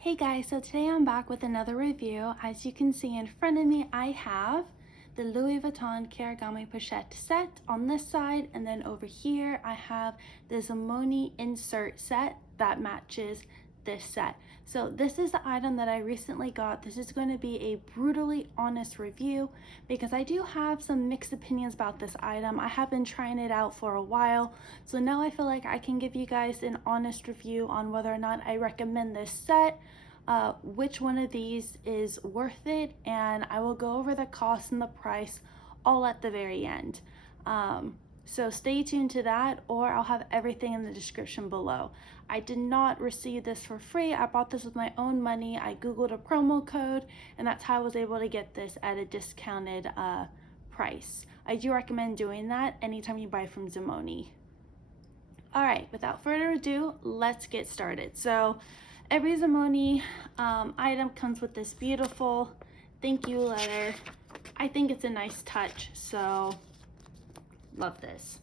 Hey guys, so today I'm back with another review. As you can see in front of me, I have the Louis Vuitton Kirigami Pochette set on this side, and then over here I have the Zoomoni insert set that matches this set. So this is the item that I recently got. This is going to be a brutally honest review because I do have some mixed opinions about this item. I have been trying it out for a while, so now I feel like I can give you guys an honest review on whether or not I recommend this set, which one of these is worth it, and I will go over the cost and the price all at the very end. So stay tuned to that, or I'll have everything in the description below. I did not receive this for free. I bought this with my own money. I googled a promo code, and that's how I was able to get this at a discounted price. I do recommend doing that anytime you buy from Zoomoni. All right, without further ado, let's get started. So every Zoomoni item comes with this beautiful thank you letter. I think it's a nice touch, so love this.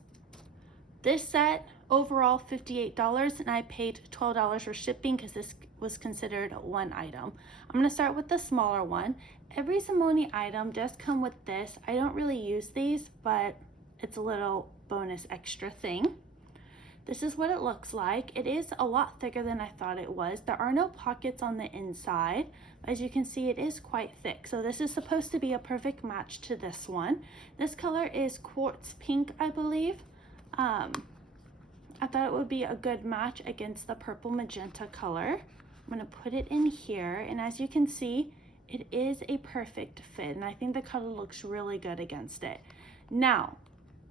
This set overall $58, and I paid $12 for shipping because this was considered one item. I'm going to start with the smaller one. Every Zoomoni item does come with this. I don't really use these, but it's a little bonus extra thing. This is what it looks like. It is a lot thicker than I thought it was. There are no pockets on the inside. As you can see, it is quite thick. So this is supposed to be a perfect match to this one. This color is quartz pink, I believe. I thought it would be a good match against the purple magenta color. I'm gonna put it in here, and as you can see, it is a perfect fit, and I think the color looks really good against it. Now,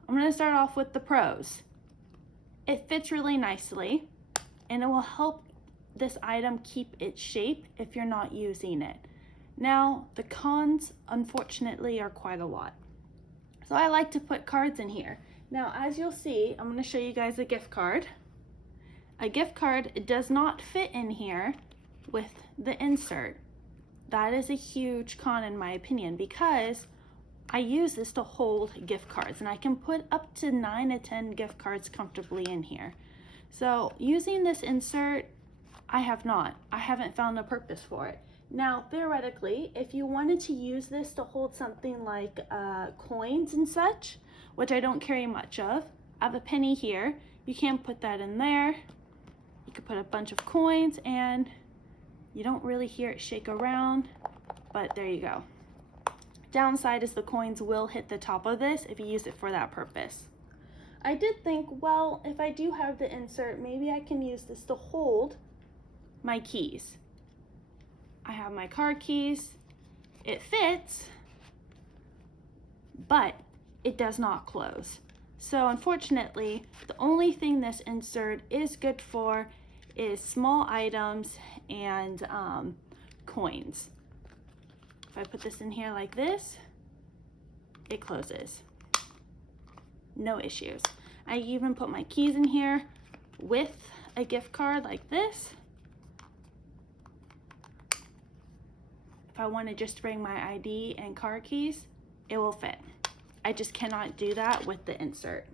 I'm gonna start off with the pros. It fits really nicely, and it will help this item keep its shape if you're not using it. Now, the cons, unfortunately, are quite a lot. So I like to put cards in here. Now, as you'll see, I'm going to show you guys a gift card. A gift card does not fit in here with the insert. That is a huge con in my opinion, because I use this to hold gift cards, and I can put up to 9 to 10 gift cards comfortably in here. So using this insert, I haven't found a purpose for it. Now, theoretically, if you wanted to use this to hold something like coins and such, which I don't carry much of, I have a penny here. You can put that in there. You could put a bunch of coins, and you don't really hear it shake around, but there you go. Downside is the coins will hit the top of this if you use it for that purpose. I did think, well, if I do have the insert, maybe I can use this to hold my keys. I have my car keys. It fits, but it does not close. So unfortunately, the only thing this insert is good for is small items and coins. If I put this in here like this, it closes. No issues. I even put my keys in here with a gift card like this. If I want to just bring my ID and car keys, it will fit. I just cannot do that with the insert.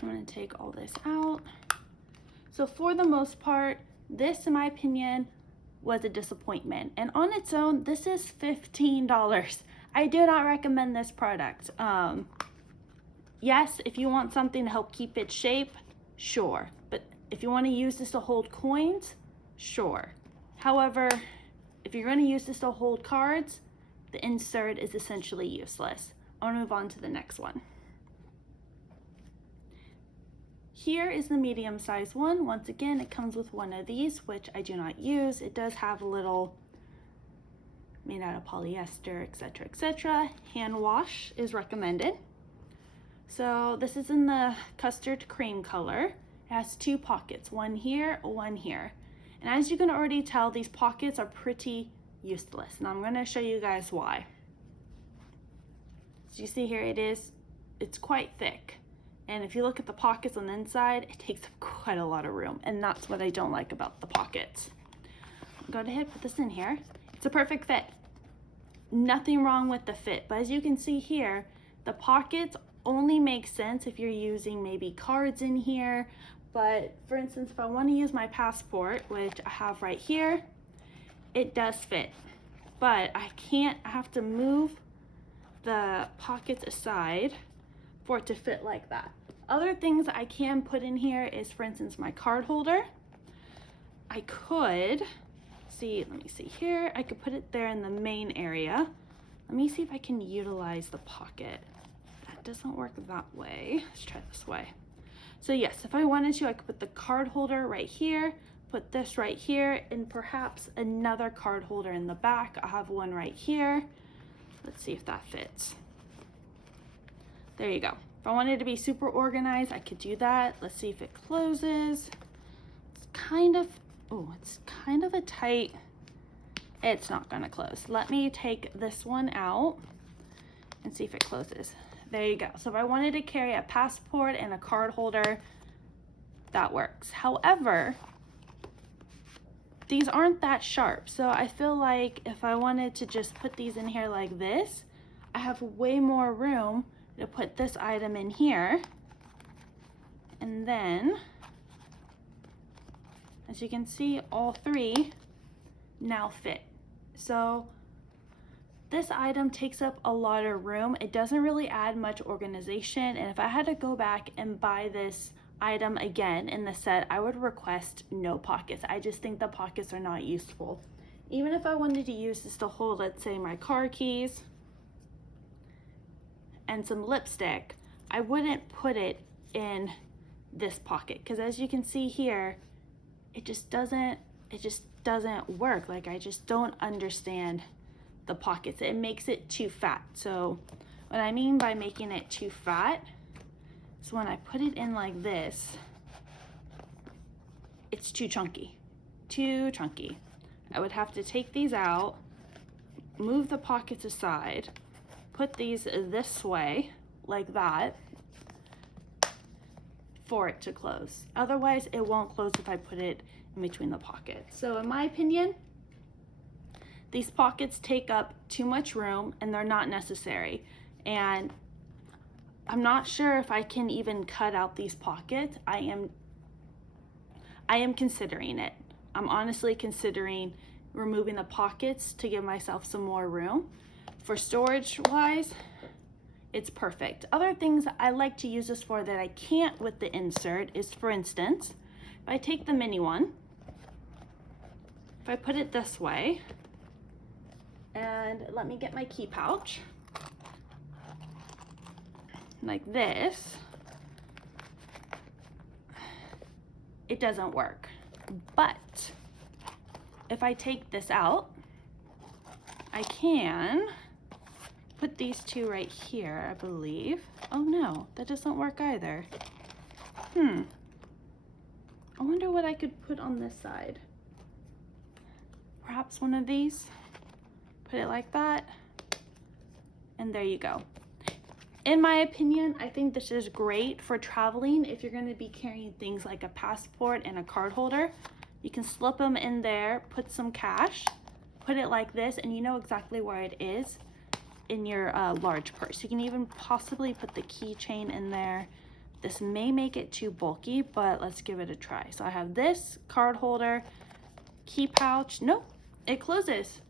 I'm going to take all this out. So for the most part, this, in my opinion, was a disappointment. And on its own, this is $15. I do not recommend this product. Yes, if you want something to help keep its shape, sure. But if you want to use this to hold coins, sure. However, if you're going to use this to hold cards, the insert is essentially useless. I want to move on to the next one. Here is the medium size one. Once again, it comes with one of these, which I do not use. It does have a little made out of polyester, etc., etc. Hand wash is recommended. So this is in the custard cream color. It has 2 pockets, one here, one here. And as you can already tell, these pockets are pretty useless, and I'm going to show you guys why. As you see here, it's quite thick, and if you look at the pockets on the inside, it takes up quite a lot of room, and that's what I don't like about the pockets. Go ahead, put this in here. It's a perfect fit. Nothing wrong with the fit, but as you can see here, the pockets only make sense if you're using maybe cards in here, but for instance, if I want to use my passport, which I have right here, it does fit, but I have to move the pockets aside for it to fit like that. Other things I can put in here is, for instance, my card holder. I could see, let me see here, I could put it there in the main area. Let me see if I can utilize the pocket. That doesn't work that way. Let's try this way. So yes, if I wanted to, I could put the card holder right here, put this right here, and perhaps another card holder in the back. I have one right here. Let's see if that fits. There you go. If I wanted to be super organized, I could do that. Let's see if it closes. It's kind of, oh, it's kind of a tight, it's not gonna close. Let me take this one out and see if it closes. There you go. So if I wanted to carry a passport and a card holder, that works. However, these aren't that sharp. So I feel like if I wanted to just put these in here like this, I have way more room to put this item in here. And then, as you can see, all three now fit. So this item takes up a lot of room. It doesn't really add much organization. And if I had to go back and buy this item again in the set, I would request no pockets. I just think the pockets are not useful. Even if I wanted to use this to hold, let's say, my car keys and some lipstick, I wouldn't put it in this pocket, because as you can see here, it just doesn't work. Like, I just don't understand the pockets. It makes it too fat. So what I mean by making it too fat is when I put it in like this, it's too chunky, too chunky. I would have to take these out, move the pockets aside, put these this way like that for it to close. Otherwise, it won't close if I put it in between the pockets. So in my opinion, these pockets take up too much room and they're not necessary. And I'm not sure if I can even cut out these pockets. I am considering it. I'm honestly considering removing the pockets to give myself some more room. For storage wise, it's perfect. Other things I like to use this for that I can't with the insert is, for instance, if I take the mini one, if I put it this way, and let me get my key pouch, like this, it doesn't work. But if I take this out, I can put these two right here, I believe. Oh no, that doesn't work either. I wonder what I could put on this side. Perhaps one of these. Put it like that. And there you go. In my opinion, I think this is great for traveling. If you're going to be carrying things like a passport and a card holder, you can slip them in there, put some cash, put it like this, and you know exactly where it is in your large purse. You can even possibly put the keychain in there. This may make it too bulky, but let's give it a try. So I have this card holder, key pouch. Nope, it closes.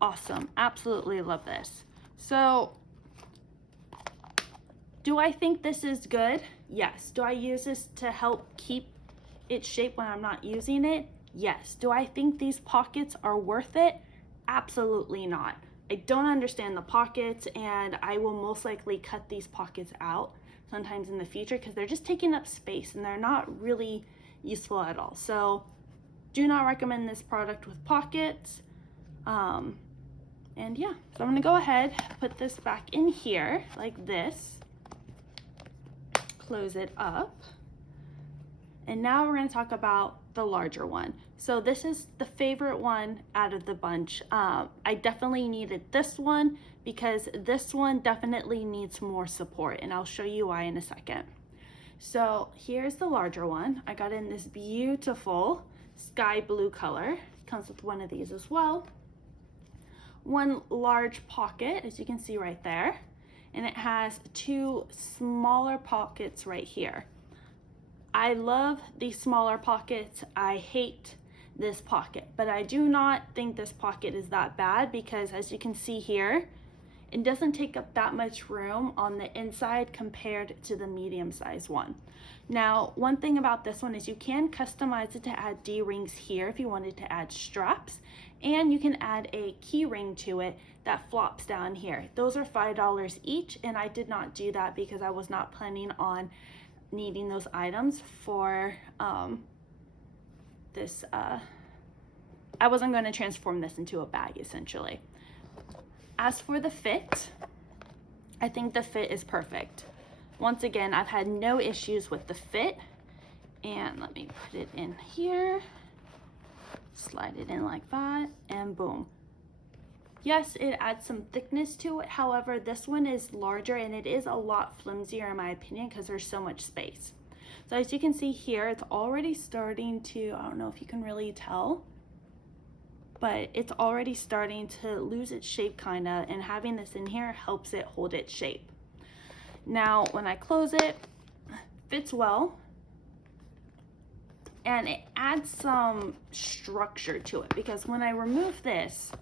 Awesome, absolutely love this. So do I think this is good? Yes. Do I use this to help keep its shape when I'm not using it? Yes. Do I think these pockets are worth it? Absolutely not. I don't understand the pockets, and I will most likely cut these pockets out sometimes in the future because they're just taking up space and they're not really useful at all. So do not recommend this product with pockets. And yeah, so I'm gonna go ahead, put this back in here like this, close it up. And now we're gonna talk about the larger one. So this is the favorite one out of the bunch. I definitely needed this one because this one definitely needs more support, and I'll show you why in a second. So here's the larger one. I got in this beautiful sky blue color. Comes with one of these as well. One large pocket, as you can see right there. and it has two smaller pockets right here. I love these smaller pockets. I hate this pocket, but I do not think this pocket is that bad because as you can see here, it doesn't take up that much room on the inside compared to the medium size one. Now, one thing about this one is you can customize it to add D-rings here if you wanted to add straps, and you can add a key ring to it that flops down here. Those are $5 each, and I did not do that because I was not planning on needing those items for this. I wasn't going to transform this into a bag essentially. As for the fit, I think the fit is perfect. Once again, I've had no issues with the fit. And let me put it in here, slide it in like that, and boom. Yes, it adds some thickness to it. However, this one is larger and it is a lot flimsier in my opinion because there's so much space. So as you can see here, it's already starting to, I don't know if you can really tell, but it's already starting to lose its shape kinda, and having this in here helps it hold its shape. Now, when I close it, fits well, and it adds some structure to it because when I remove this,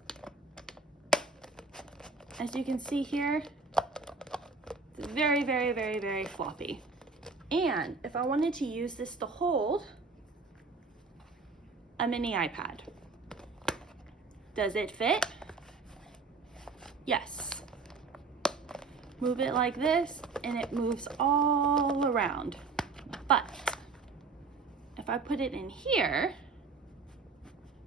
as you can see here, it's very, very, very, very floppy. And if I wanted to use this to hold a mini iPad, does it fit? Yes. Move it like this and it moves all around. But if I put it in here,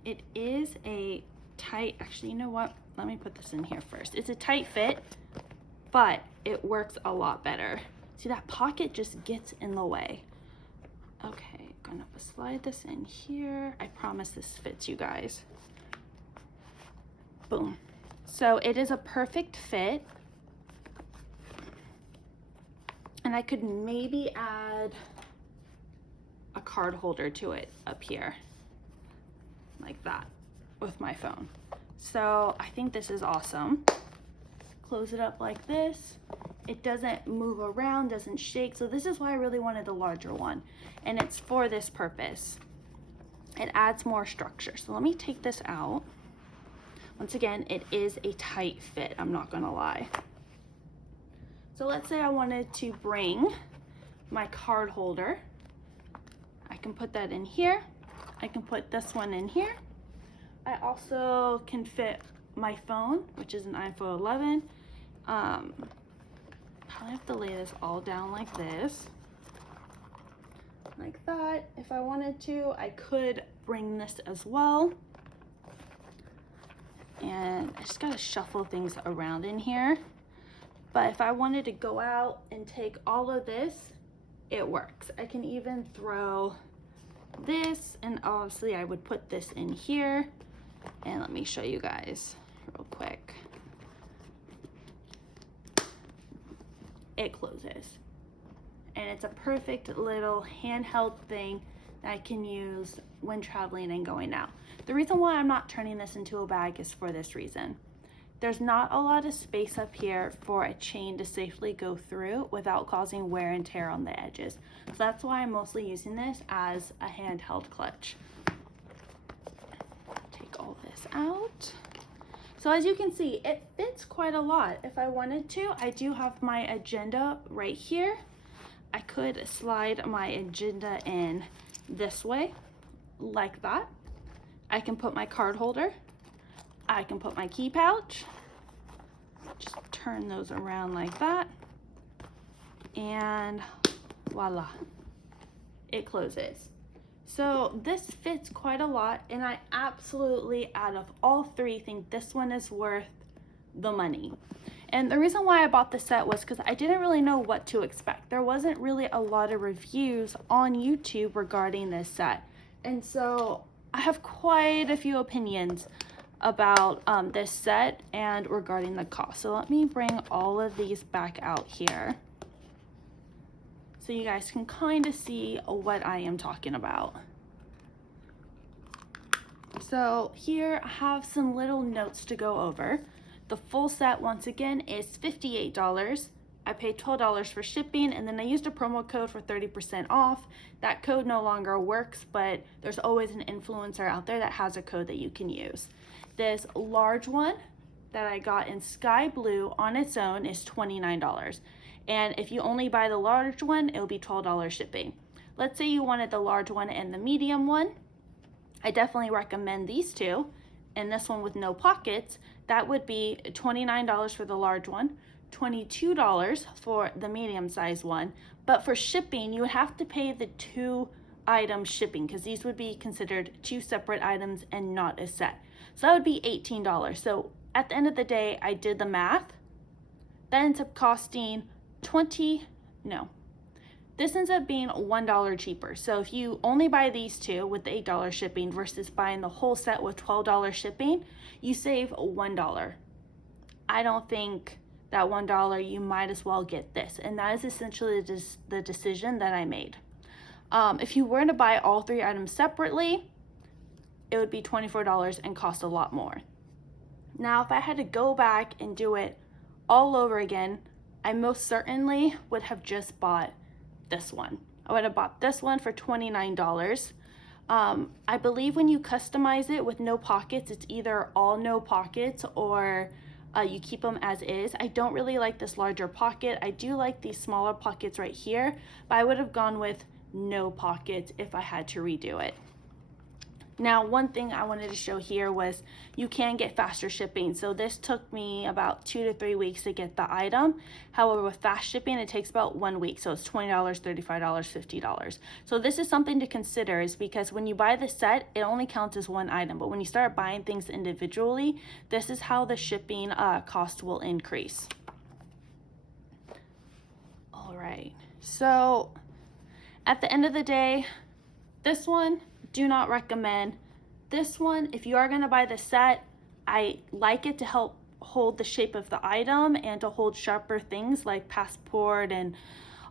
it is a tight, actually, you know what? Let me put this in here first. It's a tight fit, but it works a lot better. See, that pocket just gets in the way. Okay, gonna slide this in here. I promise this fits, you guys. Boom. So it is a perfect fit. And I could maybe add a card holder to it up here, like that, with my phone. So I think this is awesome. Close it up like this. It doesn't move around, doesn't shake. So this is why I really wanted the larger one. And it's for this purpose. It adds more structure. So let me take this out. Once again, it is a tight fit, I'm not gonna lie. So let's say I wanted to bring my card holder. I can put that in here. I can put this one in here. I also can fit my phone, which is an iPhone 11. Probably have to lay this all down like this. Like that. If I wanted to, I could bring this as well. And I just gotta shuffle things around in here. But if I wanted to go out and take all of this, it works. I can even throw this, and obviously I would put this in here. And let me show you guys real quick. It closes. And it's a perfect little handheld thing that I can use when traveling and going out. The reason why I'm not turning this into a bag is for this reason. There's not a lot of space up here for a chain to safely go through without causing wear and tear on the edges. So that's why I'm mostly using this as a handheld clutch. Take all this out. So as you can see, it fits quite a lot. If I wanted to, I do have my agenda right here. I could slide my agenda in this way, like that. I can put my card holder. I can put my key pouch, just turn those around like that, and voila, it closes. So this fits quite a lot, and I absolutely, out of all three, think this one is worth the money. And the reason why I bought the set was because I didn't really know what to expect. There wasn't really a lot of reviews on YouTube regarding this set, and so I have quite a few opinions about this set and regarding the cost. So let me bring all of these back out here so you guys can kind of see what I am talking about. So here I have some little notes to go over. The full set, once again, is $58. I paid $12 for shipping, and then I used a promo code for 30% off. That code no longer works, but there's always an influencer out there that has a code that you can use. This large one that I got in sky blue on its own is $29. And if you only buy the large one, it'll be $12 shipping. Let's say you wanted the large one and the medium one. I definitely recommend these two. And this one with no pockets, that would be $29 for the large one, $22 for the medium size one. But for shipping, you would have to pay the 2-item shipping, because these would be considered 2 separate items and not a set. So that would be $18. So at the end of the day, I did the math. That ends up costing this ends up being $1 cheaper. So if you only buy these two with the $8 shipping versus buying the whole set with $12 shipping, you save $1. I don't think that $1, you might as well get this. And that is essentially the decision that I made. If you were to buy all 3 items separately, it would be $24 and cost a lot more. Now, if I had to go back and do it all over again, I most certainly would have just bought this one. I would have bought this one for $29. I believe when you customize it with no pockets, it's either all no pockets or you keep them as is. I don't really like this larger pocket. I do like these smaller pockets right here, but I would have gone with no pockets if I had to redo it. Now, one thing I wanted to show here was you can get faster shipping. So this took me about 2 to 3 weeks to get the item. However, with fast shipping, it takes about 1 week. So it's $20, $35, $50. So this is something to consider, is because when you buy the set, it only counts as 1 item. But when you start buying things individually, this is how the shipping cost will increase. All right. So at the end of the day, this one, do not recommend. This one, if you are going to buy the set, I like it to help hold the shape of the item and to hold sharper things like passport and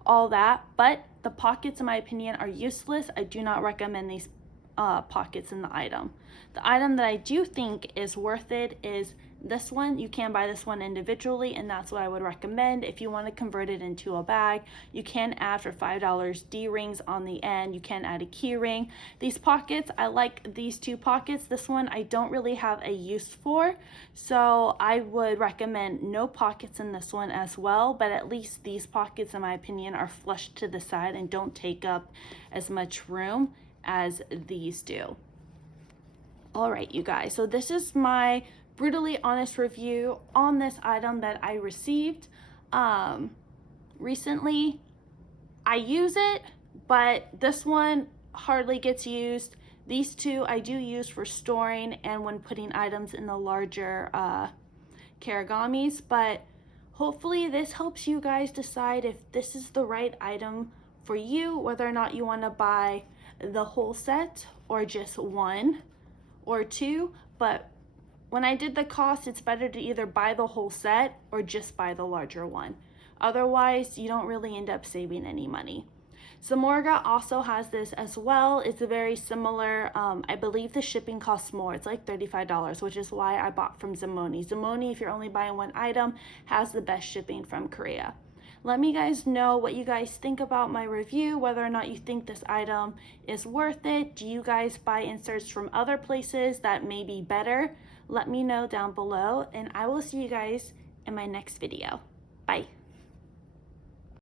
all that. But the pockets, in my opinion, are useless. I do not recommend these pockets in the item. The item that I do think is worth it is this one. You can buy this one individually, and that's what I would recommend. If you want to convert it into a bag, you can add for $5 D-rings on the end. You can add a key ring. These pockets, I like these 2 pockets. This one I don't really have a use for, so I would recommend no pockets in this one as well. But at least these pockets, in my opinion, are flush to the side and don't take up as much room as these do. All right, you guys, so this is my brutally honest review on this item that I received recently. I use it, but this one hardly gets used. These 2 I do use for storing and when putting items in the larger Kirigamis, but hopefully this helps you guys decide if this is the right item for you, whether or not you want to buy the whole set or just 1 or 2. But when I did the cost, it's better to either buy the whole set or just buy the larger one. Otherwise, you don't really end up saving any money. Zamorga also has this as well. It's a very similar, I believe the shipping costs more. It's like $35, which is why I bought from Zoomoni. Zoomoni, if you're only buying 1 item, has the best shipping from Korea. Let me guys know what you guys think about my review, whether or not you think this item is worth it. Do you guys buy inserts from other places that may be better? Let me know down below, and I will see you guys in my next video. Bye.